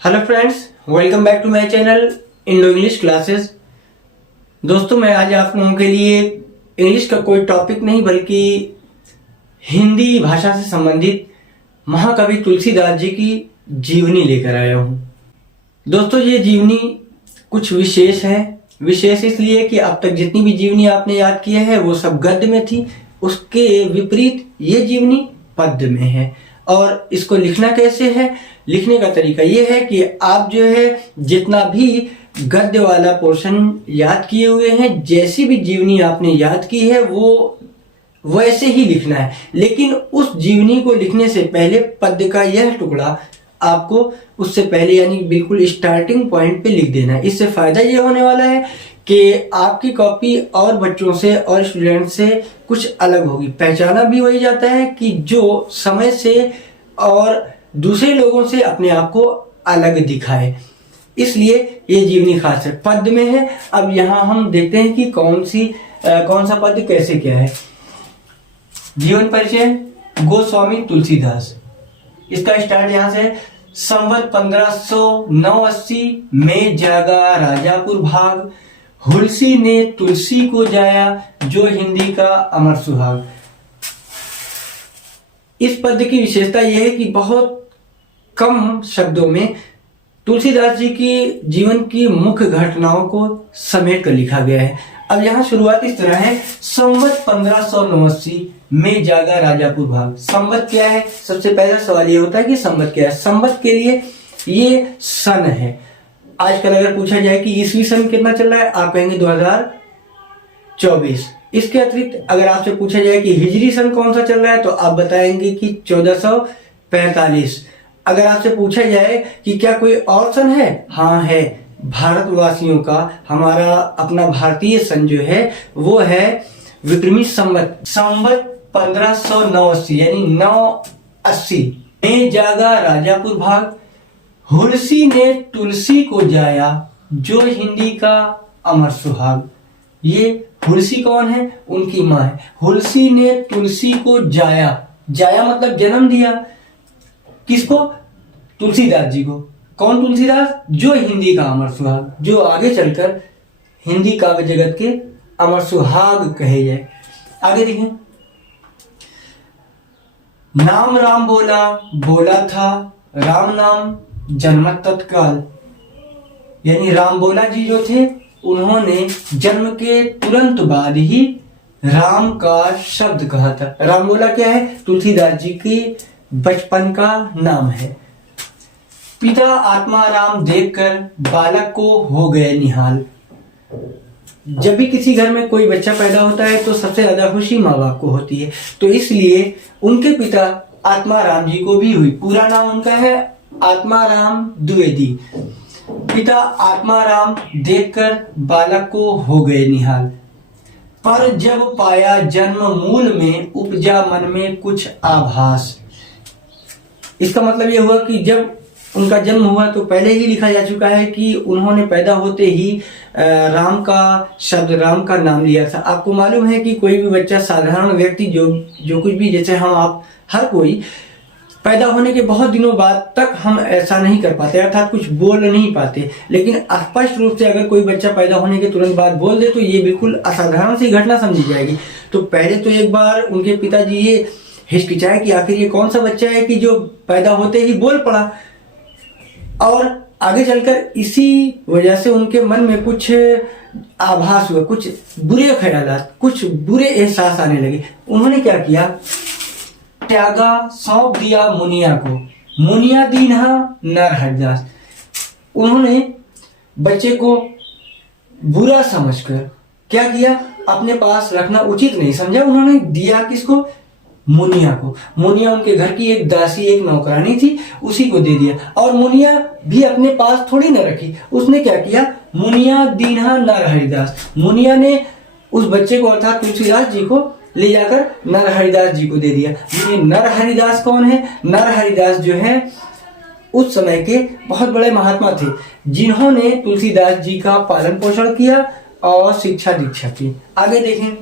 Hello friends, welcome back to my channel Indo English classes. दोस्तों, मैं आज आप लोगों के लिए इंग्लिश का कोई टॉपिक नहीं बल्कि हिंदी भाषा से संबंधित महाकवि तुलसीदास जी की जीवनी लेकर आया हूँ। दोस्तों, ये जीवनी कुछ विशेष है। विशेष इसलिए कि अब तक जितनी भी जीवनी आपने याद की है वो सब गद्य में थी। उसके विपरीत ये जीवनी पद्य में है। और इसको लिखना कैसे है? लिखने का तरीका ये है कि आप जो है जितना भी गद्य वाला पोर्शन याद किए हुए हैं, जैसी भी जीवनी आपने याद की है वो वैसे ही लिखना है। लेकिन उस जीवनी को लिखने से पहले पद्य का यह टुकड़ा आपको उससे पहले यानी बिल्कुल स्टार्टिंग पॉइंट पे लिख देना है। इससे फायदा ये होने वाला है कि आपकी कॉपी और बच्चों से और स्टूडेंट से कुछ अलग होगी। पहचाना भी वही जाता है कि जो समय से और दूसरे लोगों से अपने आप को अलग दिखाए। इसलिए ये जीवनी खास है, पद्य में है। अब यहाँ हम देखते हैं कि कौन सा पद्य कैसे क्या है। जीवन परिचय गोस्वामी तुलसीदास। इसका स्टार्ट यहाँ से है। संवत 1589 में जागा राजापुर भाग, हुलसी ने तुलसी को जाया, जो हिंदी का अमर सुहाग। इस पद्य की विशेषता यह है कि बहुत कम शब्दों में तुलसीदास जी की जीवन की मुख्य घटनाओं को समेट कर लिखा गया है। अब यहाँ शुरुआत इस तरह है। संवत 1589 में जागा राजापुर भाग। संवत क्या है? सबसे पहला सवाल ये होता है कि संवत क्या है। संवत के लिए ये सन है। आजकल अगर पूछा जाए कि ईस्वी सन कितना चल रहा है, आप कहेंगे 2024। इसके अतिरिक्त अगर आपसे पूछा जाए कि हिजरी सन कौन सा चल रहा है तो आप बताएंगे कि 1445। अगर आपसे पूछा जाए कि क्या कोई और सन है, हाँ है। भारतवासियों का हमारा अपना भारतीय सन जो है वो है विक्रमी संवत। संवत 1589 यानी 980 में जागा राजापुर भाग, हुलसी ने तुलसी को जाया, जो हिंदी का अमर सुहाग। ये हुलसी कौन है? उनकी माँ है। हुलसी ने तुलसी को जाया। जाया मतलब जन्म दिया। किसको? तुलसीदास जी को। कौन तुलसीदास? जो हिंदी का अमर सुहाग, जो आगे चलकर हिंदी काव्य जगत के अमर सुहाग कहे जाए। आगे देखें। नाम राम बोला, बोला था राम नाम जन्मत तत्काल। यानी राम बोला जी जो थे उन्होंने जन्म के तुरंत बाद ही राम का शब्द कहा था। राम बोला क्या है? तुलसीदास जी की बचपन का नाम है। पिता आत्मा राम देखकर बालक को हो गए निहाल। जब भी किसी घर में कोई बच्चा पैदा होता है तो सबसे ज्यादा खुशी माँ बाप को होती है। तो इसलिए उनके पिता आत्मा राम जी को भी हुई। पूरा नाम उनका है आत्मा राम द्विवेदी। पिता आत्मा राम देखकर बालक को हो गए निहाल, पर जब पाया जन्म मूल में उपजा मन में कुछ आभास। इसका मतलब यह हुआ कि जब उनका जन्म हुआ तो पहले ही लिखा जा चुका है कि उन्होंने पैदा होते ही राम का शब्द, राम का नाम लिया था। आपको मालूम है कि कोई भी बच्चा, साधारण व्यक्ति जो कुछ भी, जैसे हम आप हर कोई पैदा होने के बहुत दिनों बाद तक हम ऐसा नहीं कर पाते, अर्थात कुछ बोल नहीं पाते। लेकिन स्पष्ट रूप से अगर कोई बच्चा पैदा होने के तुरंत बाद बोल दे तो ये बिल्कुल असाधारण सी घटना समझी जाएगी। तो पहले तो एक बार उनके पिताजी ये हिचकिचाए कि आखिर ये कौन सा बच्चा है कि जो पैदा होते ही बोल पड़ा। और आगे चलकर इसी वजह से उनके मन में कुछ आभास हुआ, कुछ बुरे ख्यालात, कुछ बुरे एहसास आने लगे। उन्होंने क्या किया? त्यागा, सौंप दिया मुनिया को। मुनिया दीन्हा नर हरिदास। उन्होंने बच्चे को बुरा समझकर क्या किया? अपने पास रखना उचित नहीं समझा। उन्होंने दिया किसको? मुनिया को। मुनिया उनके घर की एक दासी, एक नौकरानी थी, उसी को दे दिया। और मुनिया भी अपने पास थोड़ी न रखी। उसने क्या किया? मुनिया दीन्हा नर हरिदास। मुनिया ने उस बच्चे को अर्थात तुलसीदास जी को ले जाकर नर हरिदास जी को दे दिया। ये नर हरिदास कौन है? नर हरिदास जो है उस समय के बहुत बड़े महात्मा थे जिन्होंने तुलसीदास जी का पालन पोषण किया और शिक्षा दीक्षा की। आगे देखें।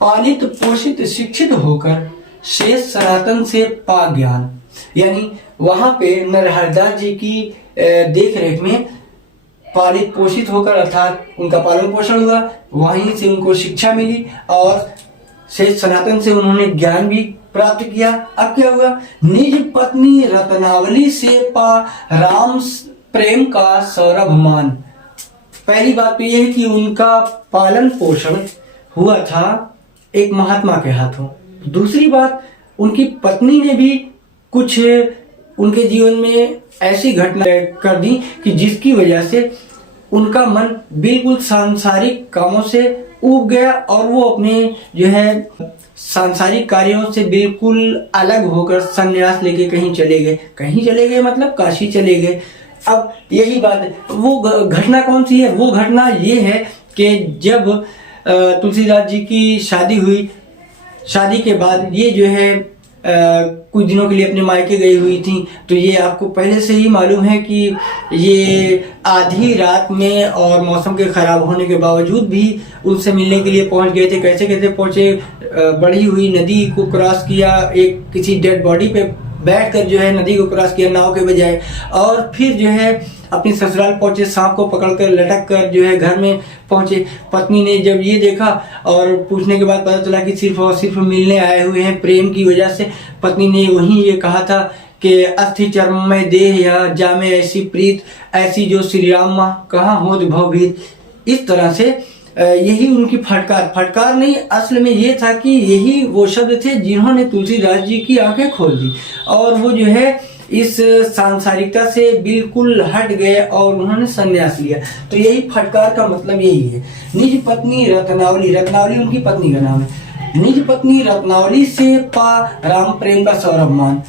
पालित पोषित शिक्षित होकर शेष सनातन से पा ज्ञान। यानी वहां पे नरहरदास जी की देख रेख में पालित पोषित होकर, अर्थात उनका पालन पोषण हुआ, वहीं से उनको शिक्षा मिली और शेष सनातन से उन्होंने ज्ञान भी प्राप्त किया। अब क्या हुआ, निज पत्नी रत्नावली से पा राम प्रेम का सौरभ मान। पहली बात तो यह है कि उनका पालन पोषण हुआ था एक महात्मा के हाथों। दूसरी बात, उनकी पत्नी ने भी कुछ उनके जीवन में ऐसी घटना कर दी कि जिसकी वजह से उनका मन बिल्कुल सांसारिक कामों से ऊब गया और वो अपने जो है सांसारिक कार्यों से बिल्कुल अलग होकर संन्यास लेके कहीं चले गए मतलब काशी चले गए। अब यही बात, वो घटना कौन सी है? वो घटना ये है कि जब तुलसीदास जी की शादी हुई, शादी के बाद ये जो है कुछ दिनों के लिए अपने मायके गई हुई थी। तो ये आपको पहले से ही मालूम है कि ये आधी रात में और मौसम के खराब होने के बावजूद भी उनसे मिलने के लिए पहुंच गए थे। कैसे कैसे पहुंचे, बढ़ी हुई नदी को क्रॉस किया, एक किसी डेड बॉडी पे बैठकर जो है नदी को क्रॉस किया नाव के बजाय, और फिर जो है अपनी ससुराल पहुंचे, सांप को पकड़कर लटक कर जो है घर में पहुंचे। पत्नी ने जब ये देखा और पूछने के बाद पता चला कि सिर्फ और सिर्फ मिलने आए हुए हैं प्रेम की वजह से, पत्नी ने वहीं ये कहा था कि अस्थि चर्म में देह या जामे ऐसी प्रीत, ऐसी जो श्री राम माँ कहाँ हो भवभीत। इस तरह से यही उनकी फटकार नहीं, असल में ये था कि यही वो शब्द थे जिन्होंने तुलसीदास जी की आंखें खोल दी और वो जो है इस सांसारिकता से बिल्कुल हट गए और उन्होंने संन्यास लिया। तो यही फटकार का मतलब यही है। निज पत्नी रत्नावली, रत्नावली उनकी पत्नी का नाम है, निज पत्नी रत्नावली से पा राम प्रेम का सौरभ मान।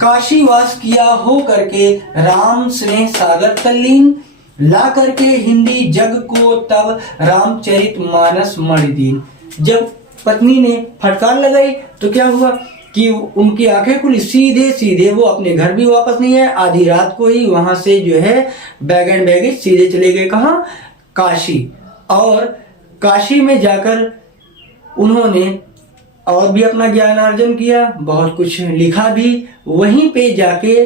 काशी वास किया हो करके राम स्नेह सागर तल्लीन, ला करके हिंदी जग को तब रामचरित मानस मणिदीन। जब पत्नी ने फटकार लगाई तो क्या हुआ कि उनकी आंखें खुली, सीधे वो अपने घर भी वापस नहीं आए। आधी रात को ही वहां से जो है बैग एंड बैगेज सीधे चले गए कहाँ, काशी। और काशी में जाकर उन्होंने और भी अपना ज्ञानार्जन किया, बहुत कुछ लिखा भी। वहीं पे जाके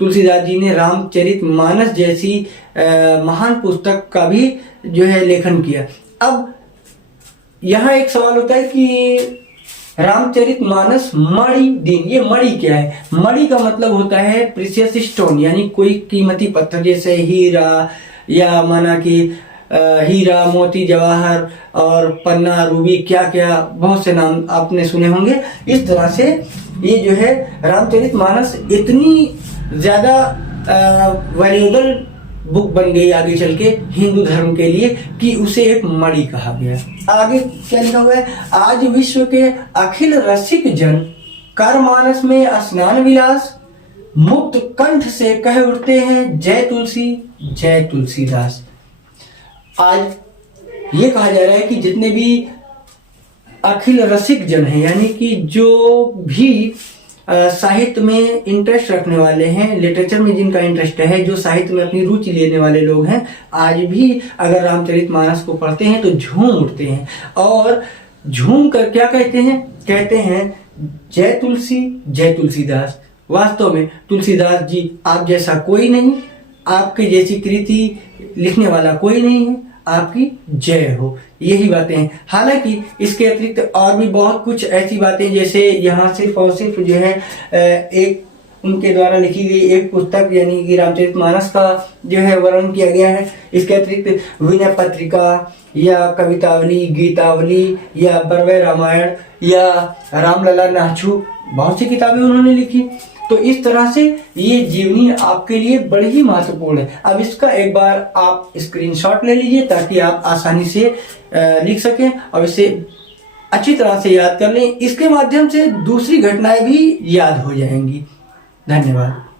तुलसीदास जी ने रामचरित मानस जैसी महान पुस्तक का भी जो है लेखन किया। अब यहाँ एक सवाल होता है कि रामचरित मानस मणि दीन, ये मणि क्या है? मणि का मतलब होता है प्रीशियस स्टोन, यानी कोई कीमती पत्थर, जैसे हीरा या माना कि हीरा, मोती, जवाहर और पन्ना, रूबी, क्या क्या बहुत से नाम आपने सुने होंगे। इस तरह से ये जो है रामचरित मानस इतनी ज्यादा वैल्यूएबल बुक बन गई आगे चल के हिंदू धर्म के लिए कि उसे एक मणि कहा गया। आगे क्या लिखा हुआ है, आज विश्व के अखिल रसिक जन कर मानस में स्नान विलास, मुक्त कंठ से कह उठते हैं जय तुलसी जय तुलसीदास। आज ये कहा जा रहा है कि जितने भी अखिल रसिक जन हैं, यानी कि जो भी साहित्य में इंटरेस्ट रखने वाले हैं, लिटरेचर में जिनका इंटरेस्ट है, जो साहित्य में अपनी रुचि लेने वाले लोग हैं, आज भी अगर रामचरितमानस को पढ़ते हैं तो झूम उठते हैं। और झूम कर क्या कहते हैं? कहते हैं जय तुलसी जय तुलसीदास। वास्तव में तुलसीदास जी आप जैसा कोई नहीं, आपके जैसी कृति लिखने वाला कोई नहीं है, आपकी जय हो। यही बातें हैं। हालांकि इसके अतिरिक्त और भी बहुत कुछ ऐसी बातें, जैसे यहाँ सिर्फ और सिर्फ जो है एक उनके द्वारा लिखी गई एक पुस्तक यानी कि रामचरितमानस का जो है वर्णन किया गया है। इसके अतिरिक्त विनय पत्रिका या कवितावली, गीतावली या बरवे रामायण या रामलला नाचू, बहुत सी किताबें उन्होंने लिखी। तो इस तरह से ये जीवनी आपके लिए बड़ी ही महत्वपूर्ण है। अब इसका एक बार आप स्क्रीनशॉट ले लीजिए ताकि आप आसानी से लिख सकें और इसे अच्छी तरह से याद कर लें। इसके माध्यम से दूसरी घटनाएं भी याद हो जाएंगी। धन्यवाद।